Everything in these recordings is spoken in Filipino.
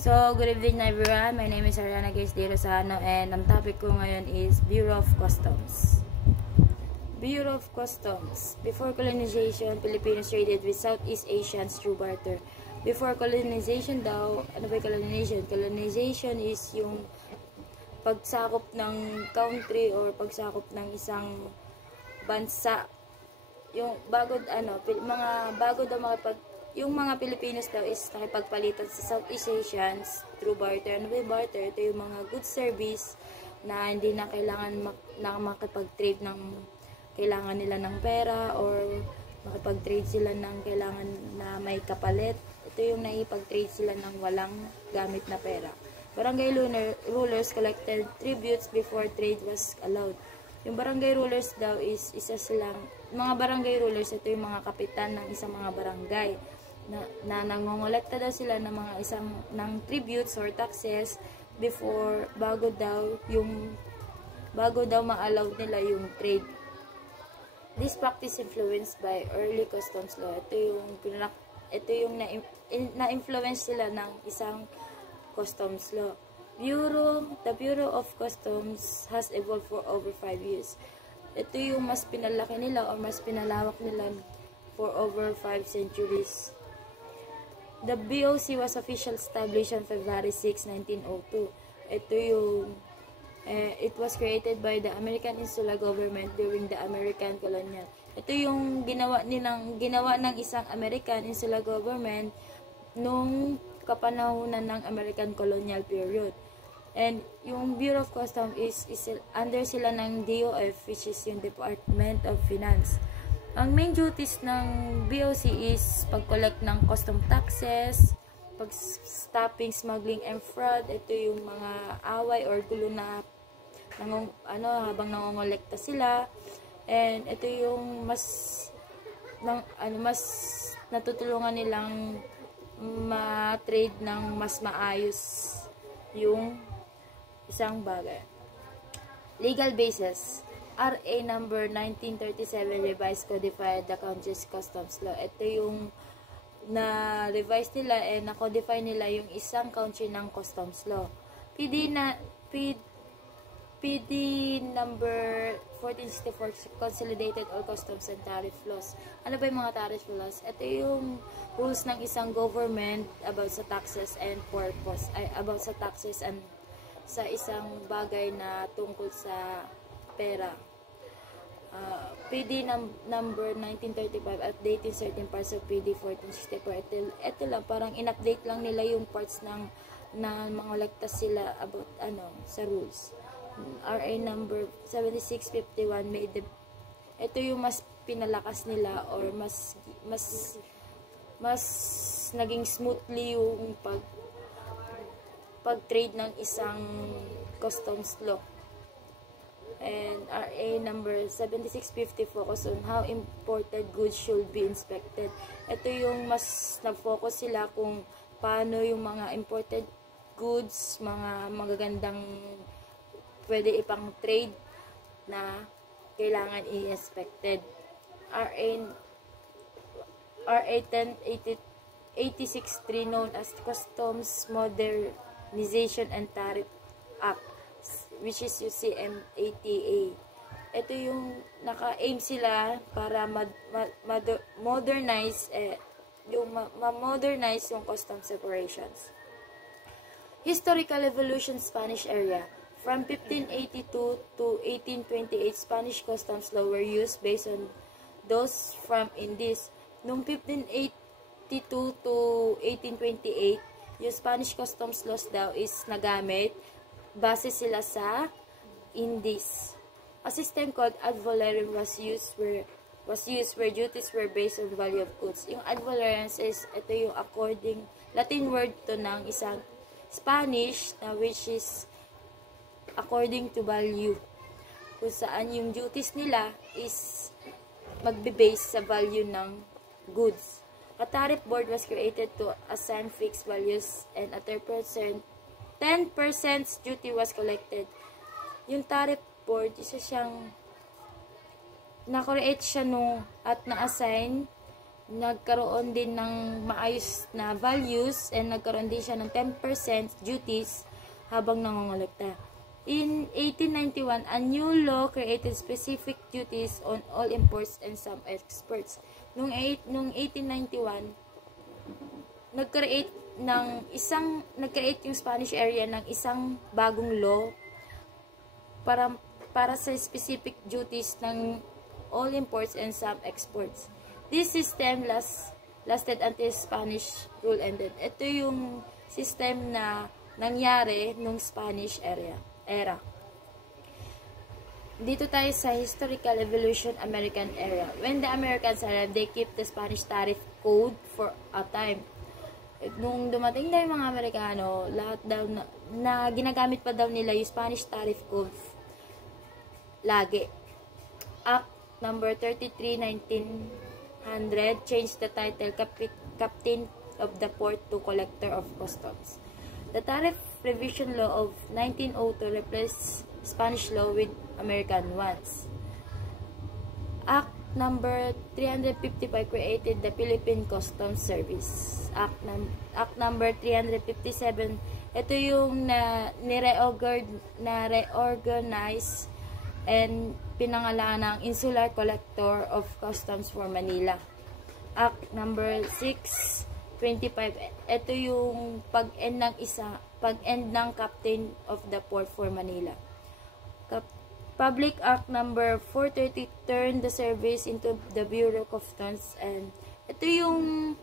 So, good evening everyone. My name is Ariana Gays de Rosano and ang topic ko ngayon is Bureau of Customs. Bureau of Customs. Before colonization, Filipinos traded with Southeast Asians through barter. Before colonization daw, ano ba yung colonization? Colonization is yung pagsakop ng country or pagsakop ng isang bansa. Yung bago daw yung mga Pilipinos daw is nakipagpalitan sa Southeast Asians through barter. Ano ba yung barter? Ito yung mga good service na hindi na kailangan makipag-trade ng kailangan nila ng pera or makipag-trade sila ng kailangan na may kapalit. Ito yung naipag-trade sila ng walang gamit na pera. Barangay rulers collected tributes before trade was allowed. Yung barangay rulers daw is isa silang, mga barangay rulers, ito yung mga kapitan ng isang mga barangay na nangongolekta daw sila ng mga ng tributes or taxes bago daw ma-allow nila yung trade. This practice influenced by early customs law. Ito yung na-influence sila ng isang customs law. The Bureau of Customs has evolved for over 5 years. Ito yung mas pinalaki nila o mas pinalawak nila for over 5 centuries. The BOC was officially established on February 6, 1902. It was created by the American Insular Government during the American Colonial. Ito yung ginawa ng isang American Insular Government nung kapanahunan ng American Colonial period. And yung Bureau of Customs is under sila ng DOF, which is yung Department of Finance. Ang main duties ng BOC is pag-collect ng custom taxes, pag-stopping smuggling and fraud. Ito yung mga away or gulo na habang nangongolekta sila. And ito yung mas natutulungan nilang ma-trade ng mas maayos yung isang bagay. Legal basis. RA number 1937 revised codified the country's customs law. Ito yung na-revise nila na-codify nila yung isang country ng customs law. PD number 1464 consolidated all customs and tariff laws. Ano ba yung mga tariff laws? Ito yung rules ng isang government about sa taxes and purpose, about sa taxes and sa isang bagay na tungkol sa pera. PD number 1935 updating certain parts of PD 1464. Ito lang, parang in-update lang nila yung parts na mga lektas sila about sa rules. RA number 7651 ito yung mas pinalakas nila or mas naging smoothly yung pag-trade ng isang customs law. And RA number 7650 focus on how imported goods should be inspected. Ito yung mas nag-focus sila kung paano yung mga imported goods, mga magagandang pwede ipang trade na kailangan i-inspected. RA 10863 known as Customs Modernization and Tariff Act, which is UCMATA. Ito yung naka-aim sila para modernize yung customs separations. Historical evolution Spanish era. From 1582 to 1828, Spanish customs law were used based on those from Indies. Noong 1582 to 1828, yung Spanish customs laws daw is nagamit base sila sa Indies. A system called ad valorem was used where duties were based on value of goods. Yung ad valorem is ito yung according Latin word to ng isang Spanish na which is according to value, kung saan yung duties nila is magbe-base sa value ng goods. A tariff board was created to assign fixed values and a 10% duty was collected. Yung tariff board, isa siyang na-create siya at na-assign nagkaroon din ng maayos na values and nagkaroon din siya ng 10% duties habang nangongolekta. In 1891, a new law created specific duties on all imports and some exports. Nung 1891, nag-create yung Spanish area ng isang bagong law para sa specific duties ng all imports and some exports. This system lasted until Spanish rule ended. Ito yung system na nangyari nung Spanish era. Dito tayo sa historical evolution American era. When the Americans arrived, they kept the Spanish tariff code for a time. Nung dumating na yung mga Amerikano, lahat daw na ginagamit pa daw nila yung Spanish tariff code lagi. Act number 33, 1900 changed the title Captain of the Port to Collector of Customs. The Tariff Revision Law of 1902 replaced Spanish law with American ones. Act number 355 created the Philippine Customs Service. Act number 357, ito yung reorganize and pinangalan ng Insular Collector of Customs for Manila. Act number 625, ito yung pag-end ng Captain of the Port for Manila. Public Act number 430 turned the service into the Bureau of Customs, and ito yung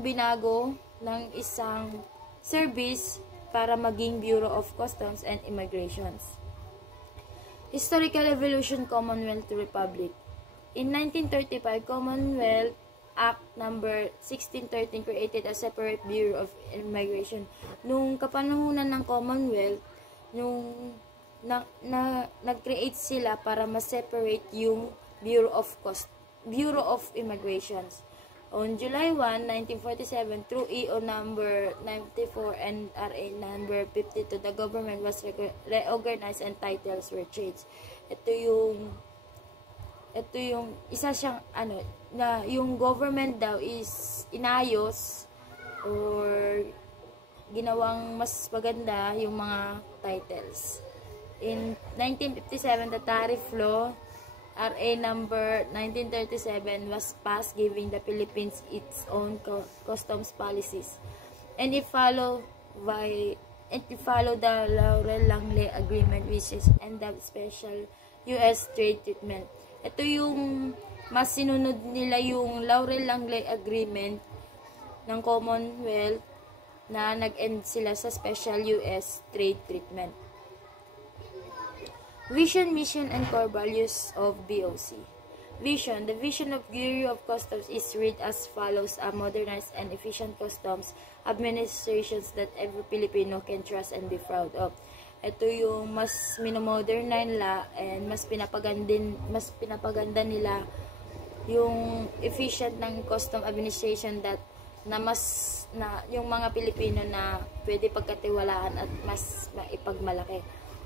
binago ng isang service para maging Bureau of Customs and Immigrations. Historical Evolution Commonwealth to Republic. In 1935, Commonwealth Act number 1613 created a separate Bureau of Immigration. Nung kapanahunan ng Commonwealth, nag-create sila para ma-separate yung Bureau of Immigrations. On July 1, 1947, through EO number 94 and RA number 52, the government was reorganized and titles were changed. Ito yung isa siyang na yung government daw is inayos or ginawang mas maganda yung mga titles. In 1957, the Tariff Law RA number 1937 was passed, giving the Philippines its own customs policies, and it followed the Laurel-Langley Agreement, which is and the special U.S. trade treatment. Ito yung mas sinunod nila yung Laurel-Langley Agreement ng Commonwealth na nag-end sila sa special U.S. trade treatment. Vision, mission, and core values of BOC. Vision. The vision of Bureau of Customs is read as follows: a modernized and efficient customs administrations that every Filipino can trust and be proud of. Ito yung mas minomodernize nila and mas pinapaganda nila yung efficient ng custom administration yung mga Pilipino na pwede pagkatiwalaan at mas maipagmalaki.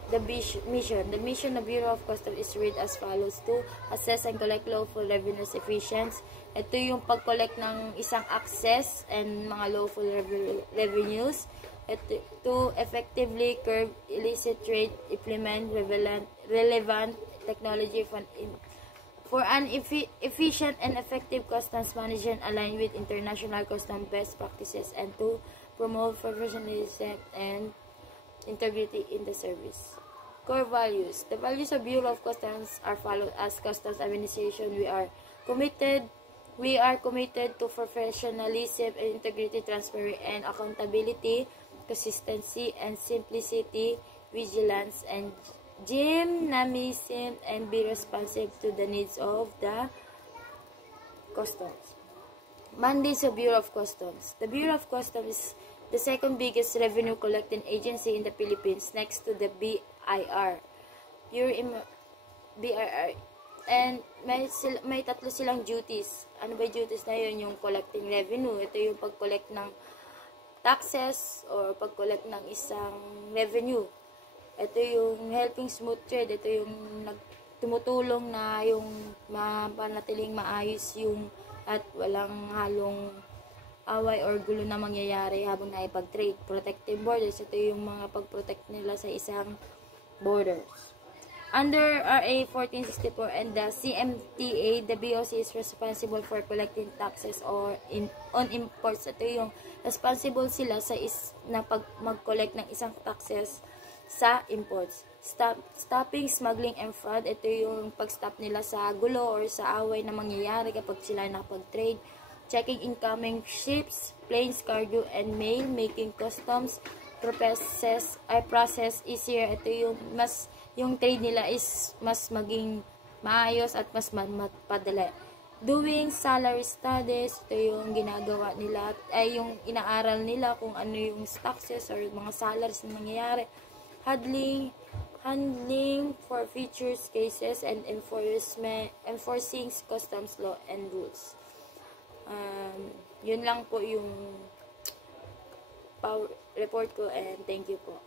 The mission. The mission of Bureau of Customs is read as follows: to assess and collect lawful revenues efficient. Ito yung pag-collect ng isang access and mga lawful revenues. To effectively curb illicit trade, implement relevant technology for an efficient and effective customs management aligned with international customs best practices, and to promote professionalism and integrity in the service. Core values. The values of Bureau of Customs are followed. As Customs Administration, we are committed to professionalism and integrity, transparency and accountability, consistency and simplicity, vigilance and dynamism, and be responsive to the needs of the customs. Mandates of Bureau of Customs. The Bureau of Customs is the second biggest revenue collecting agency in the Philippines, next to the BIR. BIR. And may tatlo silang duties. Ano ba duties na yun? Yung collecting revenue. Ito yung pag-collect ng taxes or pag-collect ng isang revenue. Ito yung helping smooth trade. Ito yung tumutulong na yung mapanatiling maayos yung at walang halong away or gulo na mangyayari habang naipag-trade. Protective borders, ito yung mga pag-protect nila sa isang borders. Under RA 1464 and the CMTA, the BOC is responsible for collecting taxes on imports. Ito yung responsible sila sa na mag-collect ng isang taxes sa imports. Stopping smuggling and fraud. Ito yung pag-stop nila sa gulo or sa away na mangyayari kapag sila nakapag-trade. Checking incoming ships, planes, cargo, and mail. Making customs process easier. Ito yung trade nila is mas maging maayos at mas mapadali. Doing salary studies, ito yung ginagawa nila, ay yung inaaral nila kung ano yung taxes or mga salaries na mangyayari. Handling forfeitures cases and enforcing customs law and rules. Yun lang po yung report ko and thank you po.